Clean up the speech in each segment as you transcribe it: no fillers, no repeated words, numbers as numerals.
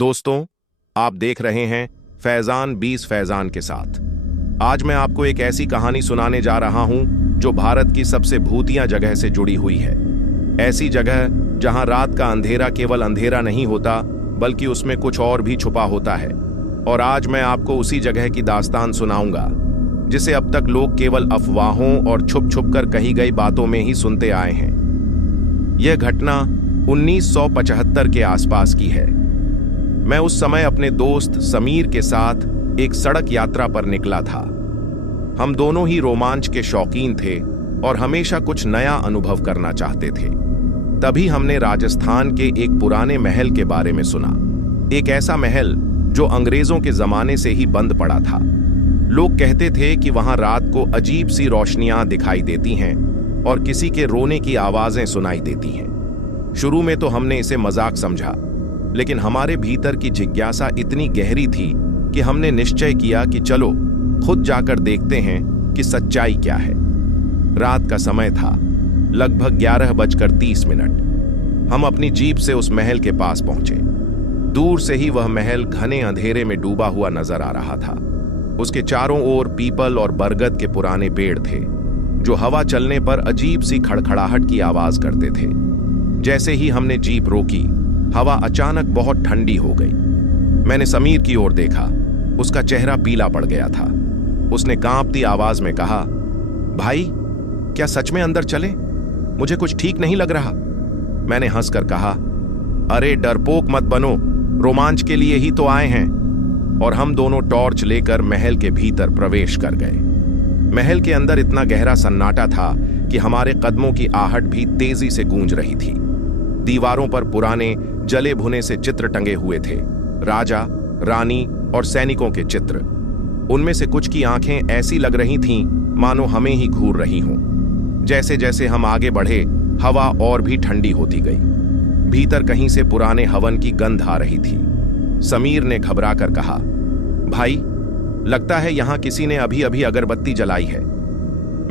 दोस्तों, आप देख रहे हैं फैजान 20 फैजान के साथ। आज मैं आपको एक ऐसी कहानी सुनाने जा रहा हूं जो भारत की सबसे भूतिया जगह से जुड़ी हुई है। ऐसी जगह जहां रात का अंधेरा केवल अंधेरा नहीं होता बल्कि उसमें कुछ और भी छुपा होता है। और आज मैं आपको उसी जगह की दास्तान सुनाऊंगा जिसे अब तक लोग केवल अफवाहों और छुप छुप कर कही गई बातों में ही सुनते आए हैं। यह घटना 1975 के आसपास की है। मैं उस समय अपने दोस्त समीर के साथ एक सड़क यात्रा पर निकला था। हम दोनों ही रोमांच के शौकीन थे और हमेशा कुछ नया अनुभव करना चाहते थे। तभी हमने राजस्थान के एक पुराने महल के बारे में सुना। एक ऐसा महल जो अंग्रेजों के जमाने से ही बंद पड़ा था। लोग कहते थे कि वहां रात को अजीब सी रोशनियां दिखाई देती हैं और किसी के रोने की आवाजें सुनाई देती हैं। शुरू में तो हमने इसे मजाक समझा, लेकिन हमारे भीतर की जिज्ञासा इतनी गहरी थी कि हमने निश्चय किया कि चलो खुद जाकर देखते हैं कि सच्चाई क्या है। रात का समय था, लगभग 11:30। हम अपनी जीप से उस महल के पास पहुंचे। दूर से ही वह महल घने अंधेरे में डूबा हुआ नजर आ रहा था। उसके चारों ओर पीपल और बरगद के पुराने पेड़ थे जो हवा चलने पर अजीब सी खड़खड़ाहट की आवाज करते थे। जैसे ही हमने जीप रोकी, हवा अचानक बहुत ठंडी हो गई। मैंने समीर की ओर देखा। उसका चेहरा पीला पड़ गया था। उसने कांपती आवाज में कहा, भाई, क्या सच में अंदर चले? मुझे कुछ ठीक नहीं लग रहा। मैंने हंसकर कहा, अरे डरपोक मत बनो, रोमांच के लिए ही तो आए हैं। और हम दोनों टॉर्च लेकर महल के भीतर प्रवेश कर गए। महल के अंदर इतना गहरा सन्नाटा था कि हमारे कदमों की आहट भी तेजी से गूंज रही थी। दीवारों पर पुराने जले भुने से चित्र टंगे हुए थे, राजा, रानी और सैनिकों के चित्र। उनमें से कुछ की आंखें ऐसी लग रही थीं मानो हमें ही घूर रही हों। जैसे जैसे हम आगे बढ़े, हवा और भी ठंडी होती गई। भीतर कहीं से पुराने हवन की गंध आ रही थी। समीर ने घबराकर कहा, भाई, लगता है यहां किसी ने अभी अभी अगरबत्ती जलाई है।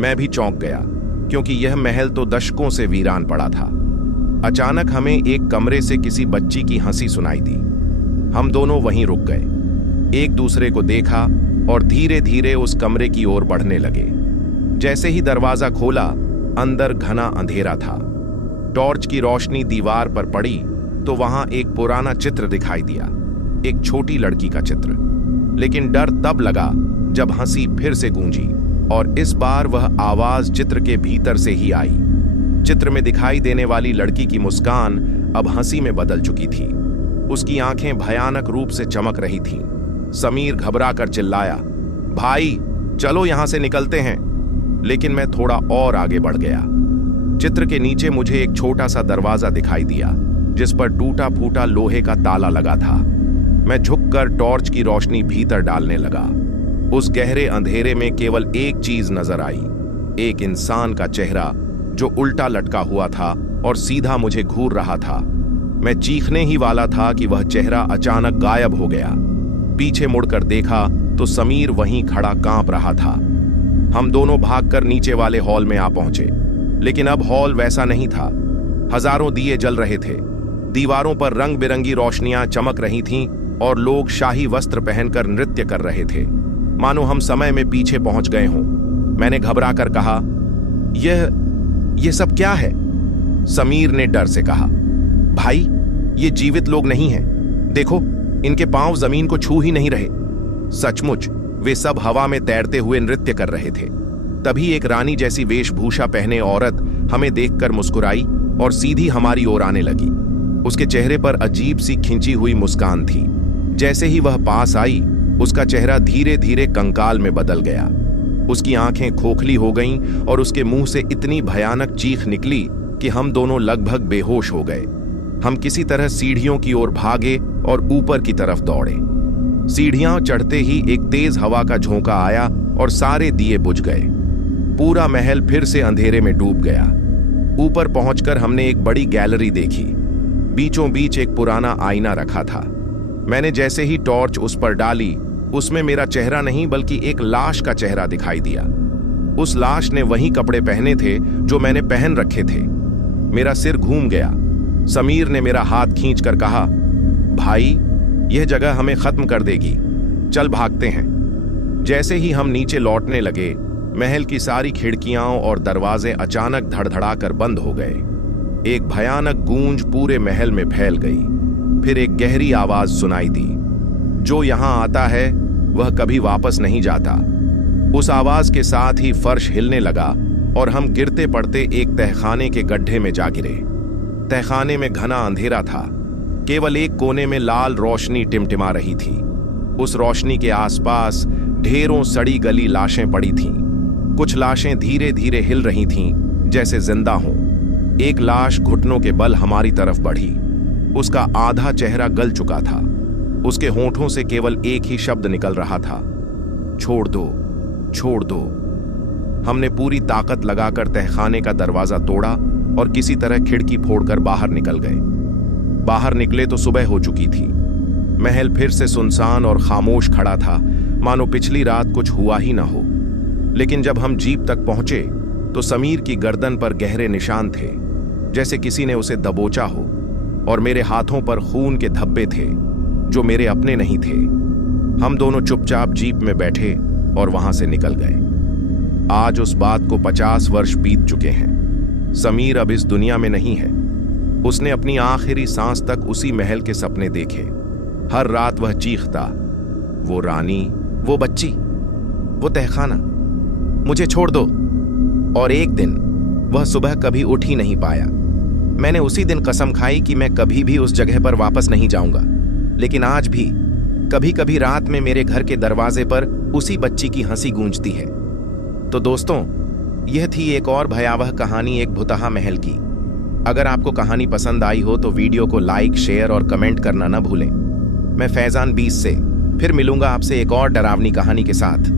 मैं भी चौंक गया, क्योंकि यह महल तो दशकों से वीरान पड़ा था। अचानक हमें एक कमरे से किसी बच्ची की हंसी सुनाई दी। हम दोनों वहीं रुक गए, एक दूसरे को देखा और धीरे धीरे उस कमरे की ओर बढ़ने लगे। जैसे ही दरवाजा खोला, अंदर घना अंधेरा था। टॉर्च की रोशनी दीवार पर पड़ी तो वहां एक पुराना चित्र दिखाई दिया, एक छोटी लड़की का चित्र। लेकिन डर तब लगा जब हंसी फिर से गूंजी, और इस बार वह आवाज चित्र के भीतर से ही आई। चित्र में दिखाई देने वाली लड़की की मुस्कान अब हंसी में बदल चुकी थी। उसकी आंखें भयानक रूप से चमक रही थीं। समीर घबरा कर चिल्लाया, भाई, चलो यहां से निकलते हैं। लेकिन मैं थोड़ा और आगे बढ़ गया। चित्र के नीचे मुझे एक छोटा सा दरवाजा दिखाई दिया जिस पर टूटा फूटा लोहे का ताला लगा था। मैं झुककर टॉर्च की रोशनी भीतर डालने लगा। उस गहरे अंधेरे में केवल एक चीज नजर आई, एक इंसान का चेहरा जो उल्टा लटका हुआ था और सीधा मुझे घूर रहा था। मैं चीखने ही वाला था कि वह चेहरा अचानक गायब हो गया। पीछे मुड़कर देखा तो समीर वहीं खड़ा कांप रहा था। हम दोनों भागकर नीचे वाले हॉल में आ पहुंचे, लेकिन अब हॉल वैसा नहीं था। हजारों दिए जल रहे थे, दीवारों पर रंग बिरंगी रोशनियां चमक रही थीं और लोग शाही वस्त्र पहनकर नृत्य कर रहे थे, मानो हम समय में पीछे पहुंच गए हों। मैंने घबरा कर कहा, यह सब क्या है? समीर ने डर से कहा, भाई, ये जीवित लोग नहीं हैं। देखो, इनके पांव जमीन को छू ही नहीं रहे। सचमुच वे सब हवा में तैरते हुए नृत्य कर रहे थे। तभी एक रानी जैसी वेशभूषा पहने औरत हमें देखकर मुस्कुराई और सीधी हमारी ओर आने लगी। उसके चेहरे पर अजीब सी खिंची हुई मुस्कान थी। जैसे ही वह पास आई, उसका चेहरा धीरे धीरे कंकाल में बदल गया। उसकी आंखें खोखली हो गईं और उसके मुंह से इतनी भयानक चीख निकली कि हम दोनों लगभग बेहोश हो गए। हम किसी तरह सीढ़ियों की ओर भागे और ऊपर की तरफ दौड़े। सीढ़ियां चढ़ते ही एक तेज हवा का झोंका आया और सारे दिए बुझ गए। पूरा महल फिर से अंधेरे में डूब गया। ऊपर पहुंचकर हमने एक बड़ी गैलरी देखी। बीचों बीच एक पुराना आईना रखा था। मैंने जैसे ही टॉर्च उस पर डाली, उसमें मेरा चेहरा नहीं बल्कि एक लाश का चेहरा दिखाई दिया। उस लाश ने वही कपड़े पहने थे जो मैंने पहन रखे थे। मेरा सिर घूम गया। समीर ने मेरा हाथ खींचकर कहा, भाई, यह जगह हमें खत्म कर देगी। चल भागते हैं। जैसे ही हम नीचे लौटने लगे, महल की सारी खिड़कियां और दरवाजे अचानक धड़धड़ाकर बंद हो गए। एक भयानक गूंज पूरे महल में फैल गई। फिर एक गहरी आवाज सुनाई दी, जो यहां आता है वह कभी वापस नहीं जाता। उस आवाज के साथ ही फर्श हिलने लगा और हम गिरते पड़ते एक तहखाने के गड्ढे में जा गिरे। तहखाने में घना अंधेरा था। केवल एक कोने में लाल रोशनी टिमटिमा रही थी। उस रोशनी के आसपास ढेरों सड़ी गली लाशें पड़ी थीं। कुछ लाशें धीरे धीरे हिल रही थीं, जैसे जिंदा हों। एक लाश घुटनों के बल हमारी तरफ बढ़ी। उसका आधा चेहरा गल चुका था। उसके होंठों से केवल एक ही शब्द निकल रहा था, छोड़ दो, छोड़ दो। हमने पूरी ताकत लगाकर तहखाने का दरवाजा तोड़ा और किसी तरह खिड़की फोड़कर बाहर निकल गए। बाहर निकले तो सुबह हो चुकी थी। महल फिर से सुनसान और खामोश खड़ा था, मानो पिछली रात कुछ हुआ ही ना हो। लेकिन जब हम जीप तक पहुंचे तो समीर की गर्दन पर गहरे निशान थे, जैसे किसी ने उसे दबोचा हो, और मेरे हाथों पर खून के धब्बे थे जो मेरे अपने नहीं थे। हम दोनों चुपचाप जीप में बैठे और वहां से निकल गए। आज उस बात को 50 वर्ष बीत चुके हैं। समीर अब इस दुनिया में नहीं है। उसने अपनी आखिरी सांस तक उसी महल के सपने देखे। हर रात वह चीखता, वो रानी, वो बच्ची, वो तहखाना, मुझे छोड़ दो। और एक दिन वह सुबह कभी उठ ही नहीं पाया। मैंने उसी दिन कसम खाई कि मैं कभी भी उस जगह पर वापस नहीं जाऊंगा। लेकिन आज भी कभी कभी रात में मेरे घर के दरवाजे पर उसी बच्ची की हंसी गूंजती है। तो दोस्तों, यह थी एक और भयावह कहानी एक भुतहा महल की। अगर आपको कहानी पसंद आई हो तो वीडियो को लाइक, शेयर और कमेंट करना न भूलें। मैं फैजान 20 से फिर मिलूंगा आपसे एक और डरावनी कहानी के साथ।